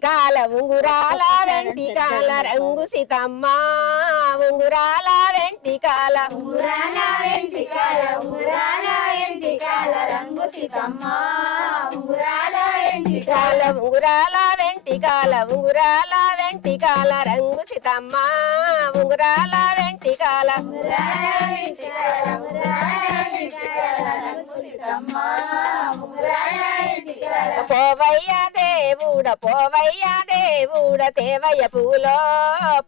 వెంటికాల ఉంగురాల వెంటికాల రంగు సీతమ్మ ఉంగురాల వెంటికాల ఉంగురాల వెంటికాల ఉంగురాల వెంటికాల రంగు సీతమ్మ ఉంగురాల వెంటికాల కాల. ఉంగురాల వెంటికాల ఉంగురాల వెంటికాల రంగు సీతమ్మ ఉంగురాల వెంటికాల ఉంగురాల వెంటికాల దేవుడ పోవయ్యా దేవుడ దేవయ్య పూలో.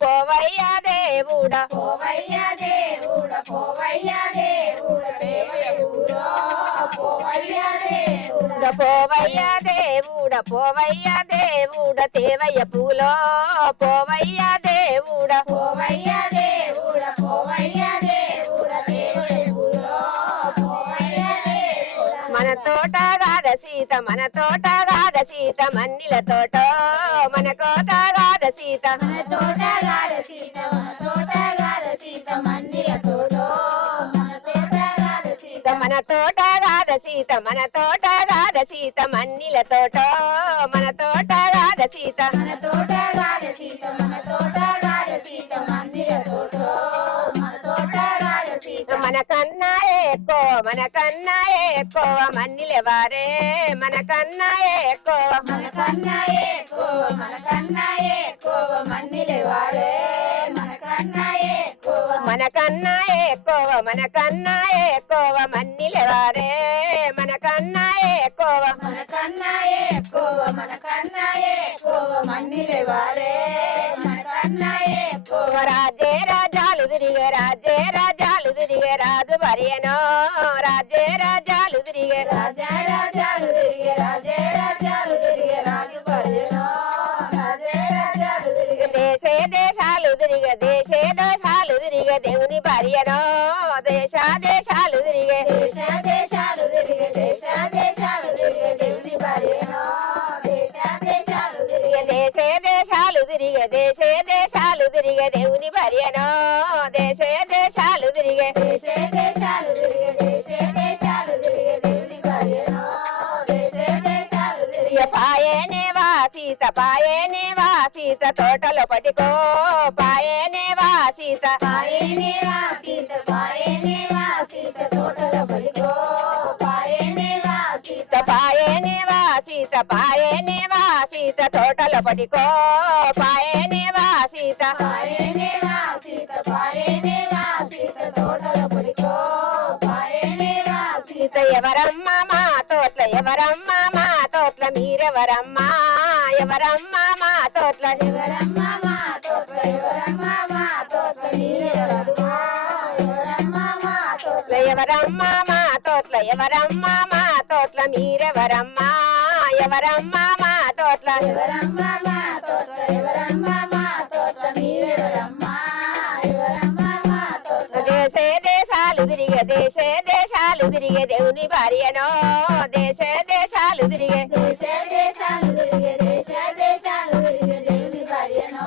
పోవయ్యా దేవుడ. పోవయ్యా దేవుడ పోవయ్యా దేవుడ దేవయ్య పూలో పోవయ్యా దేవుడ పోవయ్యా దేవుడ పోవయ్యా దేవుడ దేవయ్య పూలో. పోవయ్యా సీత మన తోట గాద సీత మన్నిల తోట మన కోట గాద సీత. మన తోట గాల సీత మన తోట గాల సీత మన్నిల తోటో మన తోట గాల సీత. మన తోట గాద సీత మన తోట గాద సీత మన్నిల తోట మన తోట గాద సీత. మన తోట గాల సీత మన తోట గాల సీత మన్నిల సీత మన కన్నా ఎక్కువ మన కన్నా ఎక్కువ మన్నిలెవారే మన కన్నా ఎక్కువ. మన కన్నా ఎక్కువ మన కన్నా ఎక్కువ మన్నిల వారే మన కన్నా ఎక్కువ. మన కన్నా ఎక్కువ మన కన్నా ఎక్కువ మన్నిలెవారే మన కన్నా ఎక్కువ. మన కన్నా ఎక్కువ మన కన్నా ఎక్కువ మన్నిల వారే మన కన్నా ఎక్కువ. రాజే రాజాలు తిరిగే రాజే రాజు భరియనో రాజే రాజాలు తిరిగే. రాజా రాజాలు తిరిగే రాజే రాజాలు తిరిగే రాజు పరిజనో రాజే రాజాలు తిరిగే. దేశే దేశాలు తిరిగే దేశే దేశాలు తిరిగే దేవుని భార్యనో దేశ దేశాలు తిరిగే. దేశ దేశాలు తిరిగే దేశ దేశాలు తిరిగే దేవుని భార్యనో దేశ దేశాలు తిరిగే. దేశే దేశాలు తిరిగే దేశే దేశాలు తిరిగే దేవుని భార్యనో సీత పాయేనే వా సీత తోటలో పటికో పాయేనే వా సీత పాయేనే వా సీత పాయేనే వా సీత తోటలో సీత సీత సీత పటికో పాయేనే వా సీత పాయేనే వా సీత పాయేనే వా సీత తోటలో ఎవరమ్మా మా తోట్ల ఎవరమ్మా మా తోట్ల మీరెవరమ్మా ఎవరమ్మా మా తోట్ల ఎవరమ్మా మా తోట్ల ఎవరమ్మా మా తోట్ల మీరెవరమ్మా ఎవరమ్మా మా తోట్ల ఎవరమ్మా మా తోట్ల ఎవరమ్మా మా తోట్ల మీరెవరమ్మా ఎవరమ్మా మా తోట్ల ఎవరమ్మా మా తోట్ల ఎవరమ్మా మా తోట్ల మీరెవరమ్మా ఎవరమ్మా మా తోట్ల దేశే దేశాలు తిరిగే దేశే దేశాలు తిరిగే దేవుని భార్యనో. దేశే దేశాలు తిరిగే దేశ దేశాలు తిరిగే దేశ దేశాలు తిరిగే దేవుని భార్యనో.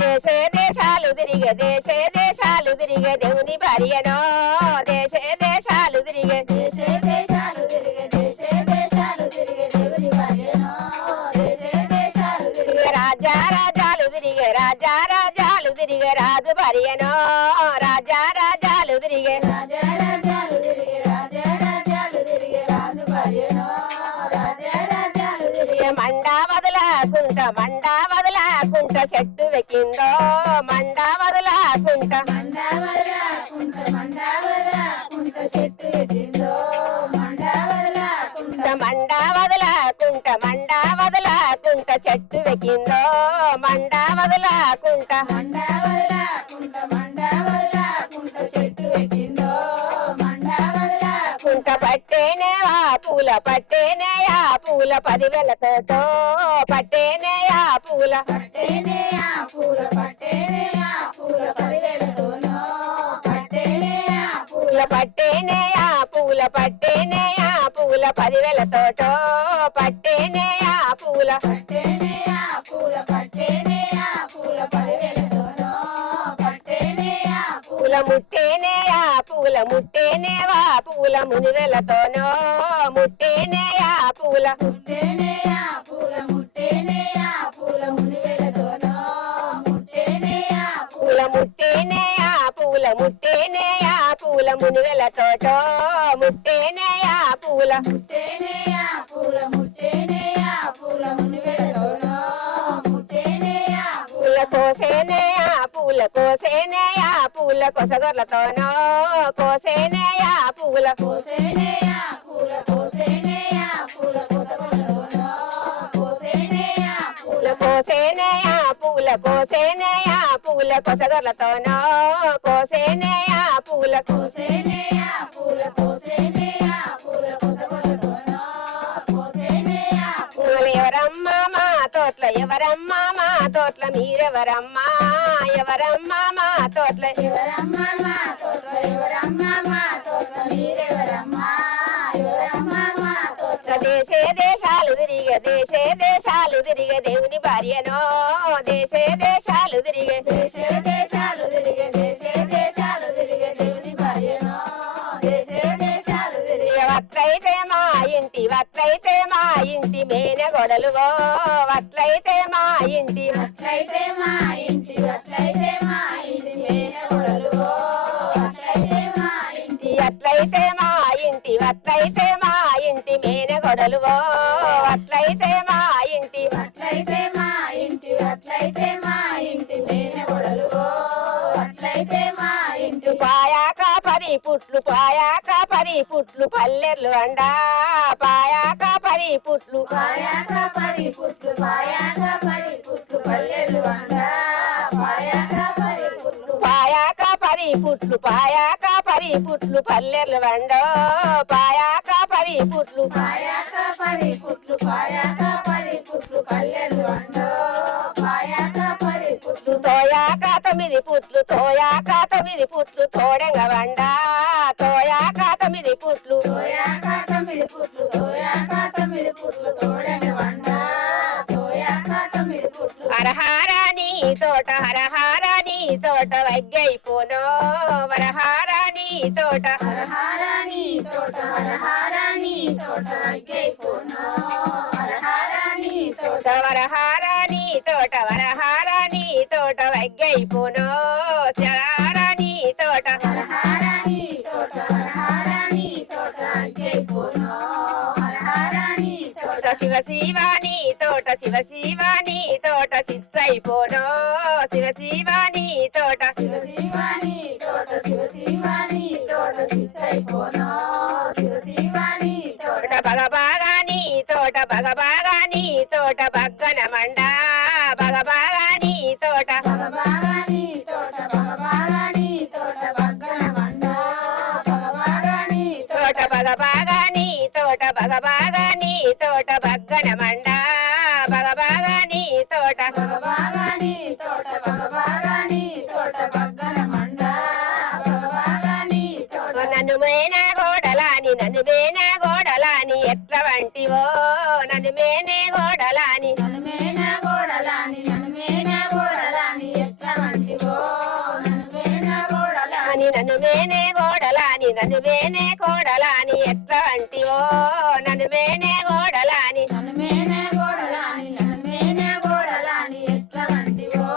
దేశ దేశాలు తిరిగే దేశే దేశాలు తిరిగే దేవుని భార్యనో. వదలాకుంట మండా వదలాకుంట చెట్టు వెక్కిందో మండా వదలాకుంట. మండావదల కుంట మండావదల కుంట చెట్టు ఎట్టిందో మండావదల కుంట మండా వదలాకుంట మండా వదలాకుంట చెట్టు వెక్కిందో మండా వదలాకుంట. మండావదల పూల పట్టేనే ఆ పూల పదివేలతోటో పట్టేనే ఆ పూల పట్టేనే ఆ పూల పట్టేనే ఆ పూల పదివేలతోనో పట్టేనే ఆ పూల పూల పట్టేనే ఆ పూల పట్టేనే ఆ పూల పదివేలతోటో పట్టేనే ఆ పూల పట్టేనే ఆ పూల పట్టేనే పూల ఆ ముట్టేనేయా పూల ముట్టేనేవా పూల మునివెలతోనో ముట్టేనేయా పూల ముట్టేనేయా పూల ముట్టేనేయా పూల మునివెలతోనో ముట్టేనేయా పూల ముట్టేనేయా పూల ముట్టేనేయా పూల మునివెలతోటో ముట్టేనేయా పూల ముట్టేనేయా పూల కోసేనేయా పూల కొసగొర్లతోనో కోసేనేయా పూల కోసేనేయా పూల కోసేనేయా పూల కోసగొలతోనో కోసేనేయా పూల కోసేనేయా పూల కోసేనేయా పూల కొసగొర్లతోనో కోసేనేయా పూల కోసేనేయా పూల కోసేనేయా ఎవరమ్మా మా తోట్ల ఎవరమ్మా మా తోట్ల మీరెవరమ్మా? ఎవరమ్మా మా తోట్ల ఎవరమ్మా మా తోట్ల ఎవరమ్మా మా తోట్ల మీరెవరమ్మా? ఎవరమ్మా మా తోట్ల దేశే దేశాలు తిరిగే దేశే దేశాలు తిరిగే దేవుని భార్యనో దేశే దేశాలు తిరిగే దేశే ఇంటి వట్లయితే మా ఇంటి మేన గొడలు వట్లయితే మా ఇంటి అట్లయితే మా ఇంటి అట్లయితే మా ఇంటి మేన కొడలు అట్లయితే మా ఇంటి. అట్లయితే మా ఇంటి వట్లయితే మా ఇంటి మేన గొడలు అట్లయితే మా పుట్లు పాయాక పది పుట్లు పల్లెర్లు అండా పాయాక పది పుట్లు పాయాక పది పుట్లు పాయాక పది పుట్లు పల్లెలు అండ పాయాక పది పుట్లు పాయాక పది పుట్లు పాయాక పది పుట్లు పల్లెర్లు వండో పాయాక పది పుట్లు పాయాక పది పుట్లు పాయాక పది పుట్లు పల్లెలు అండ తొమ్మిది పుట్లు తోయాక తొమ్మిది పుట్లు తోడెంగ వండా తోయాక తొమ్మిది పుట్లు. తోయాక తొమ్మిది పుట్లు తోయాక తొమ్మిది పుట్లు తోడని వండ తోయాక తొమ్మిది పుట్లు. హరహారాని తోట హరహారాని తోట వగ్గైపోనో. వరహారాని తోట. హరహారాని తోట హరహారాని తోట వైగైపోను హరహారాని తోట. తోట వరహారాని తోట వరహారాని తోట వగ్గైపోనో. శరారాని తోట. హరహారాని తోట హరహారాని తోట తోట. శివ శివాని తోట శివ శివాని తోట సిచ్చైపోనో శివ శివాని తోట. శివ శివాని తోట శివ శివాని తోట సిద్ధైపోను శివ శివాని తోట. భగభాగాని తోట భగభాగాని తోట భగ్గన మండా. తోట. తోట భగ్గన మండ భగభాగాని తోట. భగభాగాని తోట భగభాగాని తోట భగ్గన మండా భగభాగాని తోట భగభాగాని తోట నన్ను మేనా గోడలాని నన్ను మేనా గోడలాని ఎట్ల వంటివో? నన్ను మేనే గోడలాని నన్ను మేనే గోడలాని ఎట్ల వంటివో నన్ను మేనే గోడలాని ననుమేన గోడలాని ననుమేన గోడలాని ఎట్ల వంటివో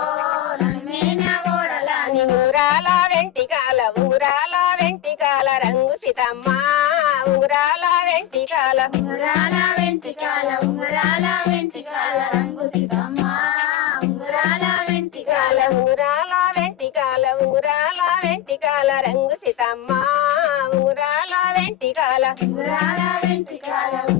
ననుమేన గోడలాని అని ఊరాల వెంటికాల ఊరాల వెంటికాల రంగు సితమ్మ. ఊరాల వెంటికాల. ఉంగరాల వెంటికాల ఉంగరాల వెంటికాల వెంట్రుకాల